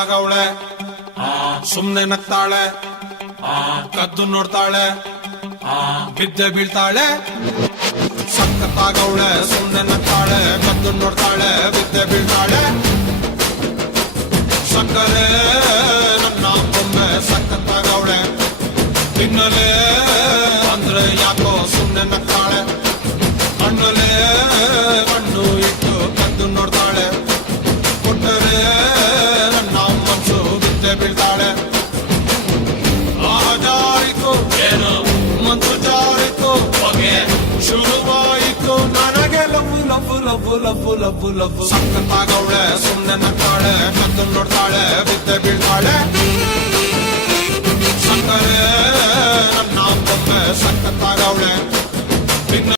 ಸಖತ್ತಾಗವಳೆ ಸುಮ್ನೆ ನಗ್ತಾಳೆ ಕದ್ದು ನೋಡ್ತಾಳೆ ಬಿದ್ದೆ ಬೀಳ್ತಾಳೆ ಸಖತ್ತಾಗವಳೆ ಸುಮ್ನೆ ನಗ್ತಾಳೆ ಕದ್ದು ನೋಡ್ತಾಳೆ ಬಿದ್ದೆ ಬೀಳ್ತಾಳೆ ಸಕ್ಕರೆ ನನ್ನ ಬೊಮ್ಮೆ ಸಖತ್ತಾಗವಳೆ ತಿನ್ನಲೆ ಅಂದ್ರೆ ಯಾಕೋ ಸುಮ್ನೆ ನಗ್ತಾಳೆ ಕಣ್ಣಲೆ ಕಣ್ಣು ಇಟ್ಟು ಕದ್ದು ನೋಡ್ತಾಳೆ ಕೊಟ್ಟರೆ ನನ್ನ ಮನಸ್ಸು ಬಿದ್ದೆ ಬೀಳ್ತಾಳೆ ಜಾರಿತು ಏನು ಮನಸ್ಸು ಜಾರಿತು ಹೊಗೆ ಶುರುವಾಯಿತು ನನಗೆ love love love love love love ಸಖತ್ತಾಗವಳೆ ಸುಮ್ನೆ ನಗ್ತಾಳೆ ಕದ್ದು ನೋಡ್ತಾಳೆ ಬಿದ್ದೆ ಬೀಳ್ತಾಳೆ ಸಕ್ಕರೆ ನನ್ನ ಬೊಮ್ಮೆ ಸಖತ್ತಾಗವಳೆ